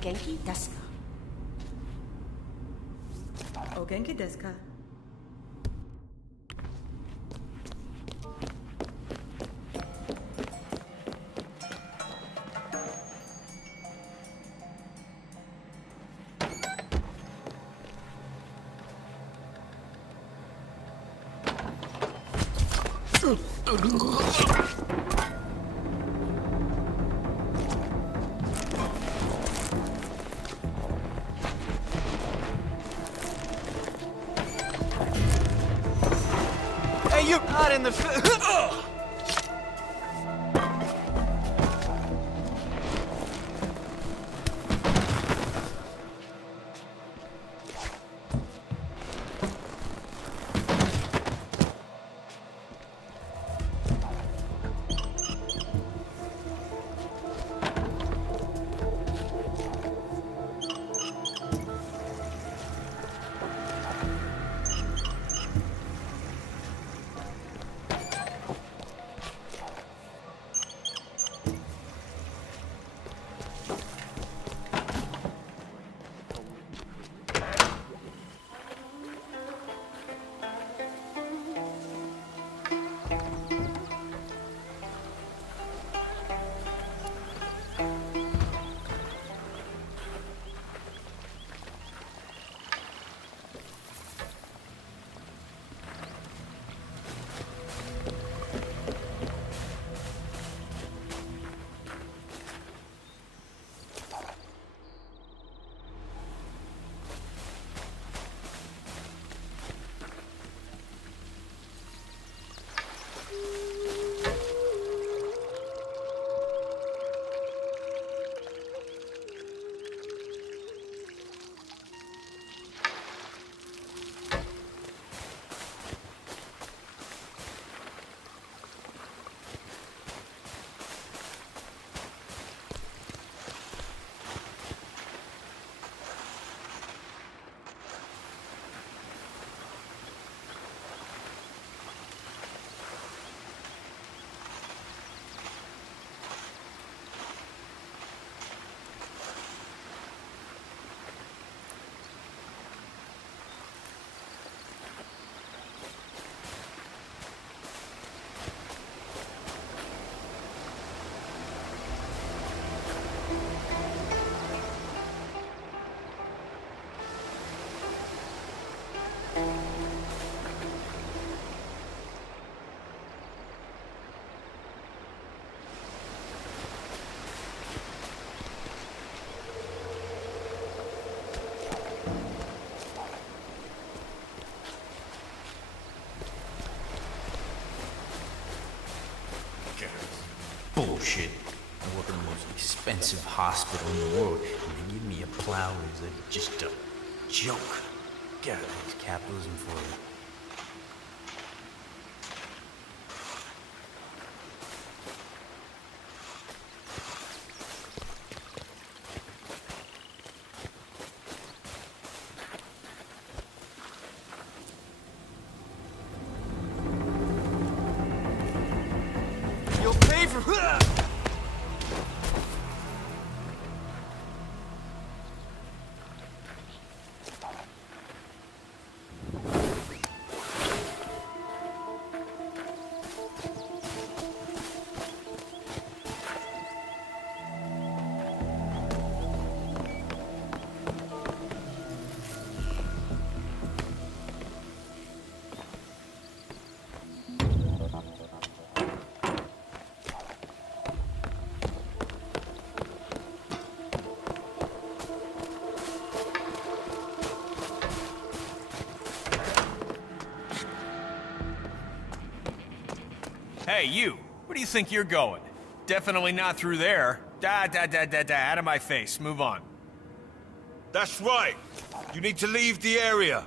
Genki desu ka? O genki desu ka? Hey, you're not in the... Bullshit. I work in the most expensive hospital in the world, and they give me a plow is just a joke. God, it's capitalism for you. You'll pay for... Hey, you! Where do you think you're going? Definitely not through there. Out of my face. Move on. That's right. You need to leave the area.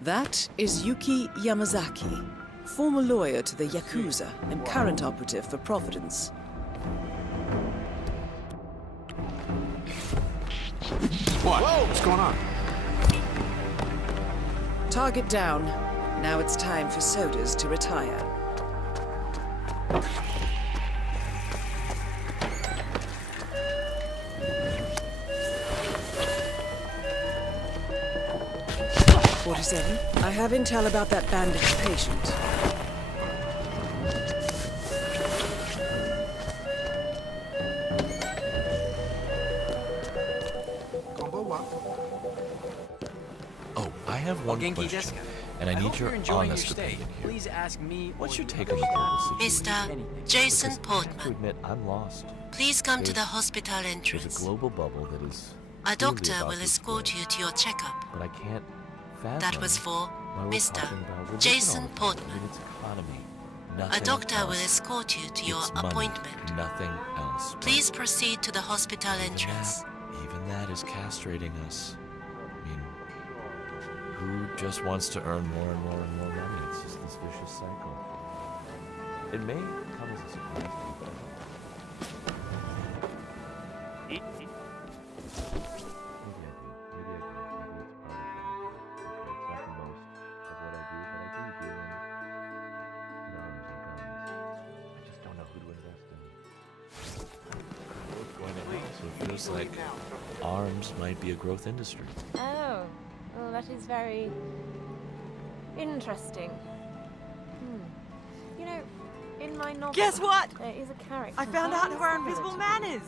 That is Yuki Yamazaki, former lawyer to the Yakuza and current operative for Providence. What? Whoa! What's going on? Target down. Now it's time for sodas to retire. I have intel about that bandaged patient. Oh, I have one Genki question, Deska. and I need hope your you're enjoying honest your stay. opinion here. Please ask me. What's or your the take on the whole situation? Mr. Jason I have to Portman, admit, I'm lost. please come to the There's- hospital There's a entrance. global bubble that is A clearly doctor about will to escort explode, you to your checkup. but I can't fathom That was for why we're Mr. talking about religion Jason all the time. Portman. I mean, it's economy. A Nothing doctor else. will escort you to your It's money, appointment. nothing else. Please proceed to the hospital entrance. Even that is castrating us. I mean, who just wants to earn more and more and more money? It's just this vicious cycle. It may come as a surprise to you, but maybe I do. Maybe it's part of it. Maybe it's part of it. Okay, it's not the most of what I do, but I do deal in arms and guns. I just don't know who to invest in. So it feels like arms might be a growth industry. Oh, well, that is very interesting. You know, in my novel, Guess what? there is a character. I found out who our very invisible similar man is.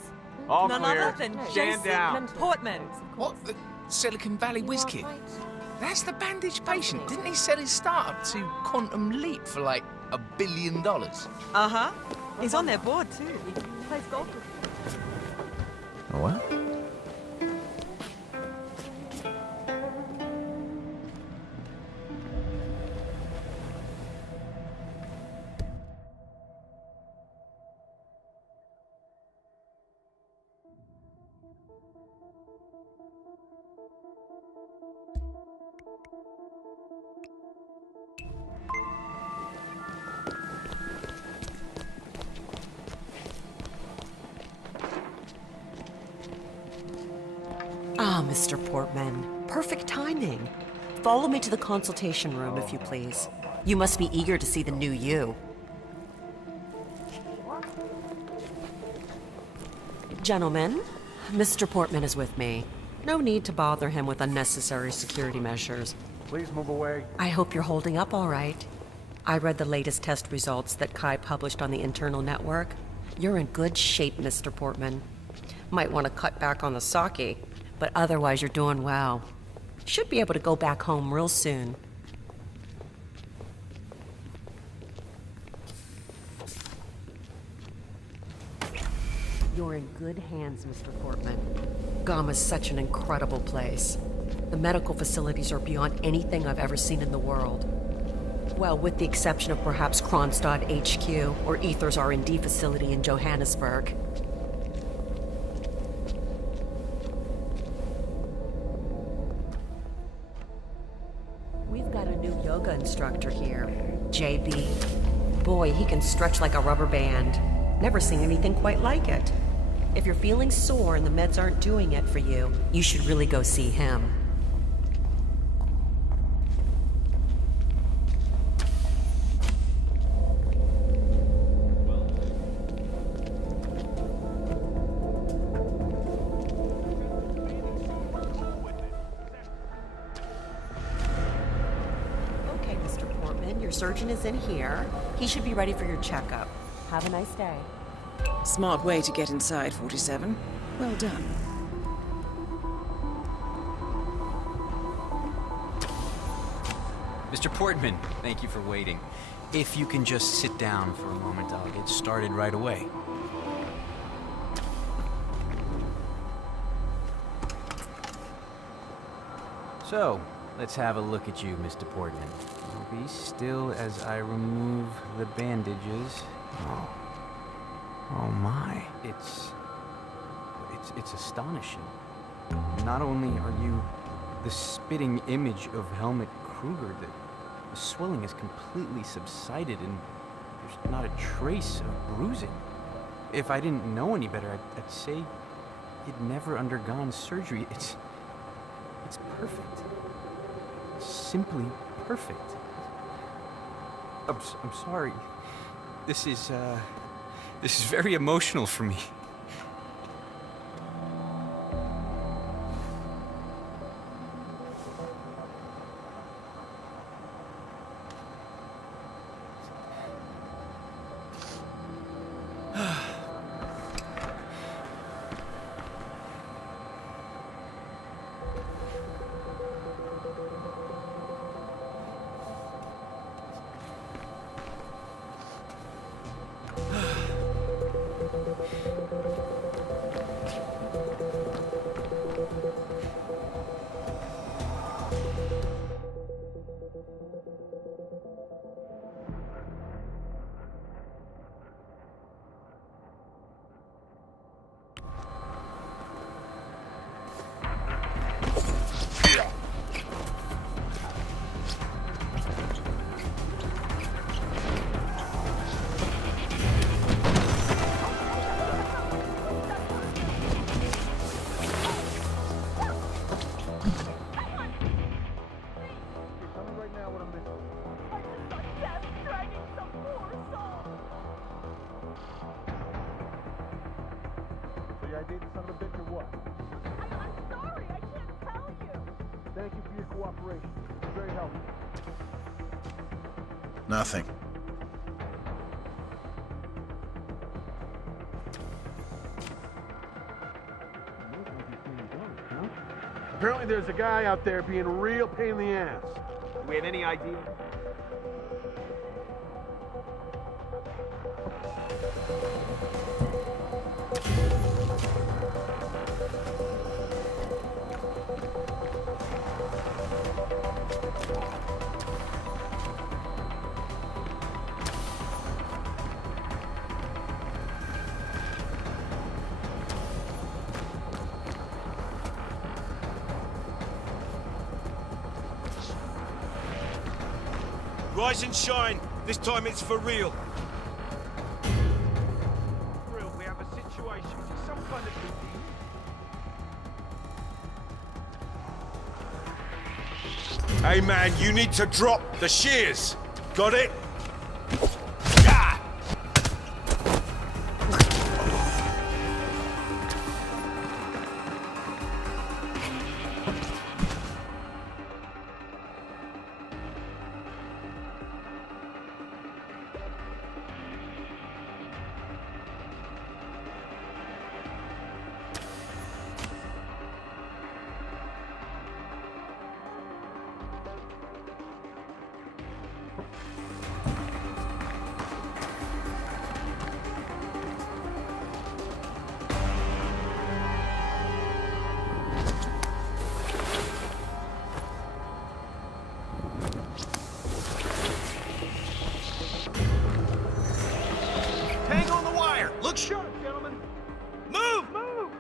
All None clear. other than No, Jason down. Portman. What? The Silicon Valley You whiz are kid? quite- That's the bandaged patient. Didn't he sell his startup to Quantum Leap for like $1 billion? Uh-huh. He's on their board, too. He plays golf with What? Ah, Mr. Portman. Perfect timing. Follow me to the consultation room, if you please. You must be eager to see the new you. Gentlemen, Mr. Portman is with me. No need to bother him with unnecessary security measures. Please move away. I hope you're holding up all right. I read the latest test results that Kai published on the internal network. You're in good shape, Mr. Portman. Might want to cut back on the sake, but otherwise you're doing well. Should be able to go back home real soon. You're in good hands, Mr. Portman. Gama's such an incredible place. The medical facilities are beyond anything I've ever seen in the world. Well, with the exception of perhaps Kronstadt HQ or Ether's R&D facility in Johannesburg. We've got a new yoga instructor here, JB. Boy, he can stretch like a rubber band. Never seen anything quite like it. If you're feeling sore and the meds aren't doing it for you, you should really go see him. Okay, Mr. Portman, your surgeon is in here. He should be ready for your checkup. Have a nice day. Smart way to get inside, 47. Well done. Mr. Portman, thank you for waiting. If you can just sit down for a moment, I'll get started right away. So, let's have a look at you, Mr. Portman. Be still as I remove the bandages. Oh my. It's astonishing. Not only are you the spitting image of Helmut Kruger, the swelling has completely subsided and there's not a trace of bruising. If I didn't know any better, I'd say you'd never undergone surgery. It's perfect. simply perfect. I'm sorry. This is very emotional for me. Nothing. Apparently there's a guy out there being a real pain in the ass. Do we have any idea? Rise and shine. This time it's for real. Real, we have a situation. Is it some kind of disease? Hey man, you need to drop the shears. Got it? Hang on the wire. Look sharp, gentlemen. Move, move.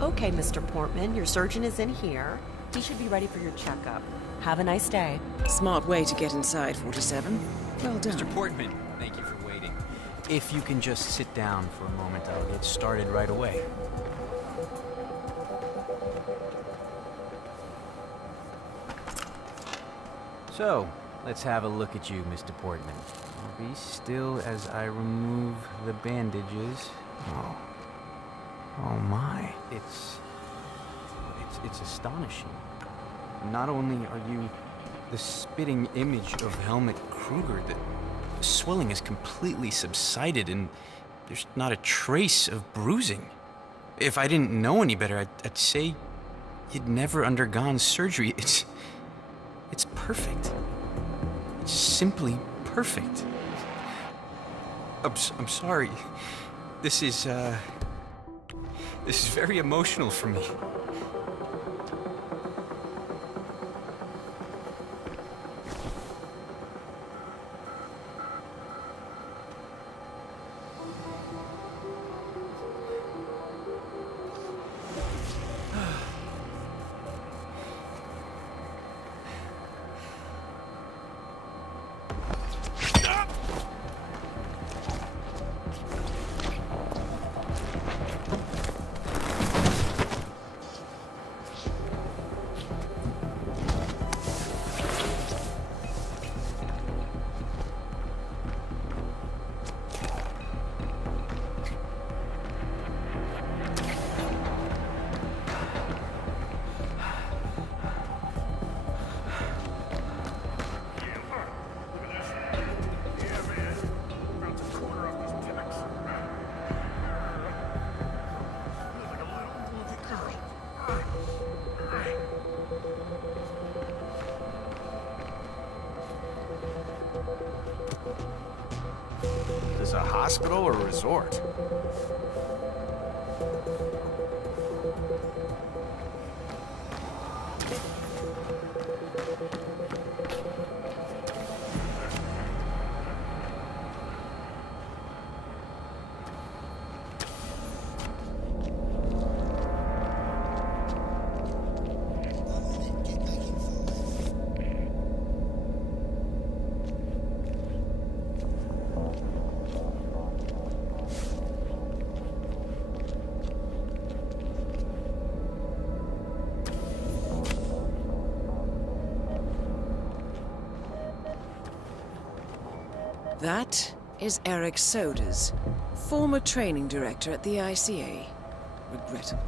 Okay, Mr. Portman, your surgeon is in here. He should be ready for your checkup. Have a nice day. Smart way to get inside, 47. Well done. Mr. Portman, thank you for waiting. If you can just sit down for a moment, I'll get started right away. So, let's have a look at you, Mr. Portman. Be still as I remove the bandages. Oh my. It's astonishing. Not only are you the spitting image of Helmut Kruger, the swelling has completely subsided and there's not a trace of bruising. If I didn't know any better, I'd say you'd never undergone surgery. It's perfect. It's simply perfect. I'm sorry. This is very emotional for me. Is a hospital or a resort? That is Eric Soders, former training director at the ICA. Regrettable.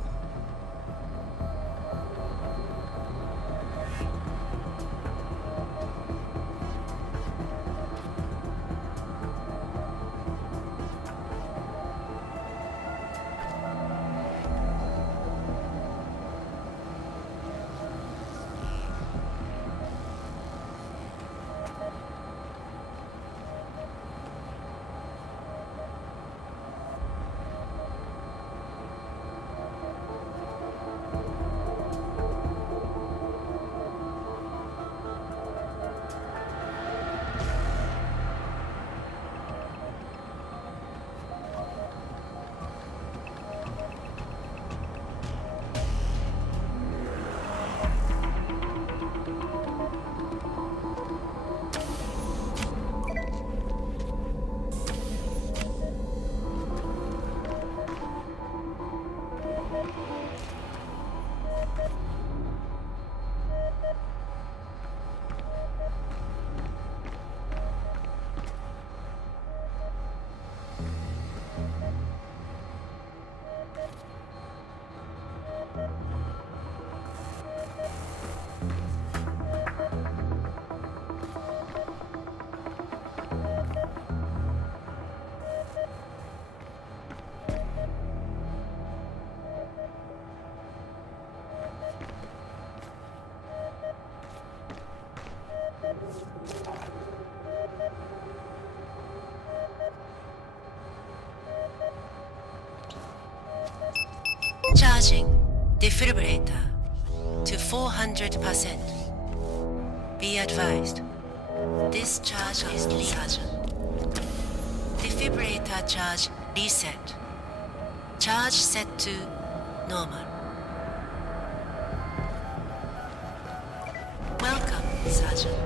Charging defibrillator to 400%. Be advised, this charge is Sergeant. Defibrillator charge reset. Charge set to normal. Welcome, Sergeant.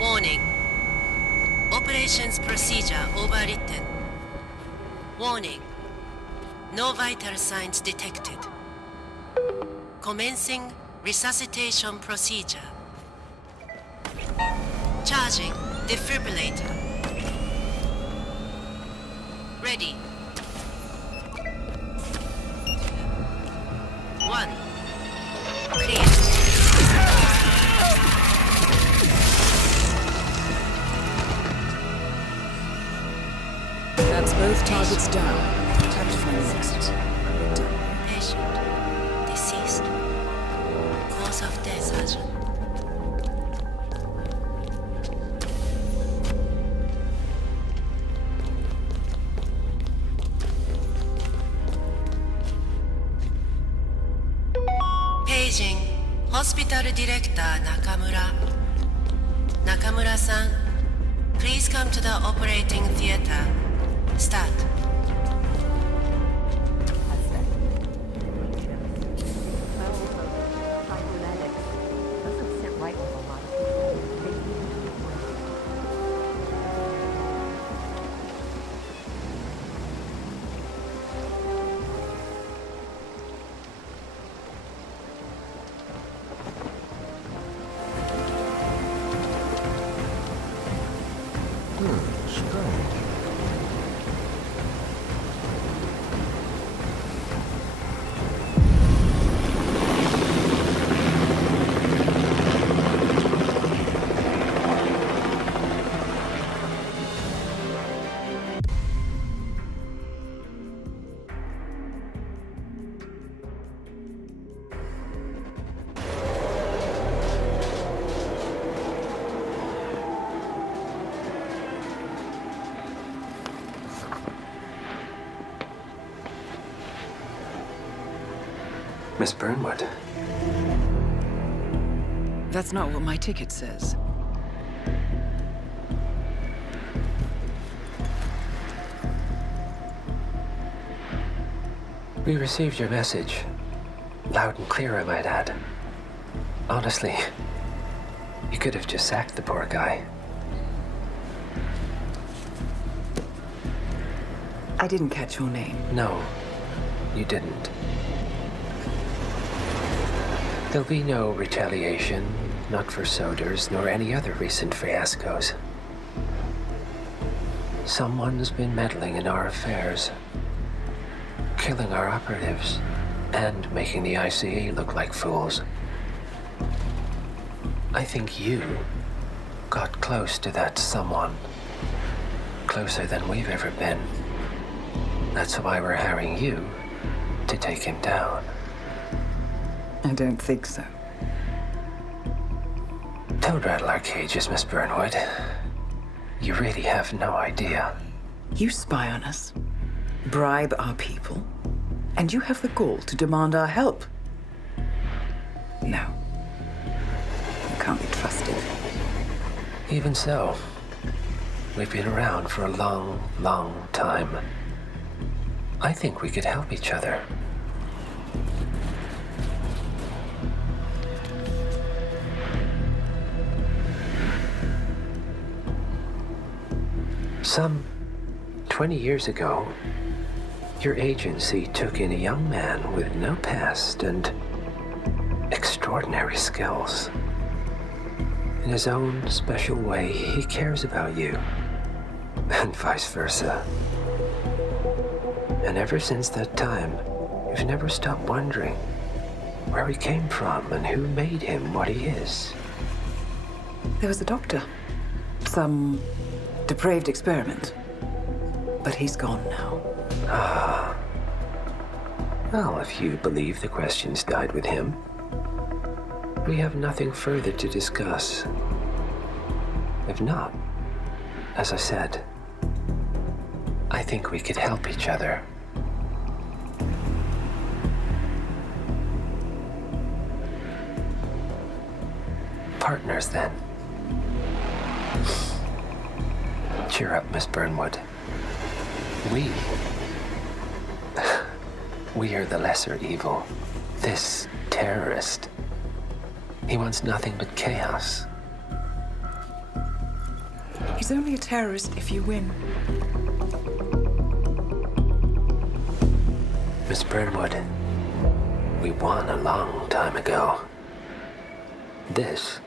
Warning. Operations procedure overwritten. Warning. No vital signs detected. Commencing resuscitation procedure. Charging. Defibrillator. Ready. 1. Clear. That's both targets down. Time to find the exit. Done. Patient. Deceased. Cause of death, Sergeant. Paging. Hospital Director Nakamura. Nakamura-san, please come to the operating theater. Start. Doesn't sit right with a lot of people. They need to be Strange. Miss Burnwood. That's not what my ticket says. We received your message. Loud and clear, I might add. Honestly, you could have just sacked the poor guy. I didn't catch your name. No, you didn't. There'll be no retaliation, not for Soders, nor any other recent fiascos. Someone's been meddling in our affairs, killing our operatives, and making the ICA look like fools. I think you got close to that someone. Closer than we've ever been. That's why we're hiring you to take him down. I don't think so. Don't rattle our cages, Miss Burnwood. You really have no idea. You spy on us, bribe our people, and you have the gall to demand our help. No. You can't be trusted. Even so, we've been around for a long, long time. I think we could help each other. Some 20 years ago, your agency took in a young man with no past and extraordinary skills. In his own special way, he cares about you, and vice versa. And ever since that time, you've never stopped wondering where he came from and who made him what he is. There was a doctor. Some depraved experiment. But he's gone now. Ah. Well, if you believe the questions died with him, we have nothing further to discuss. If not, as I said, I think we could help each other. Partners, then. Cheer up, Miss Burnwood. We are the lesser evil. This terrorist. He wants nothing but chaos. He's only a terrorist if you win. Miss Burnwood, we won a long time ago. This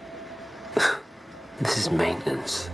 is maintenance.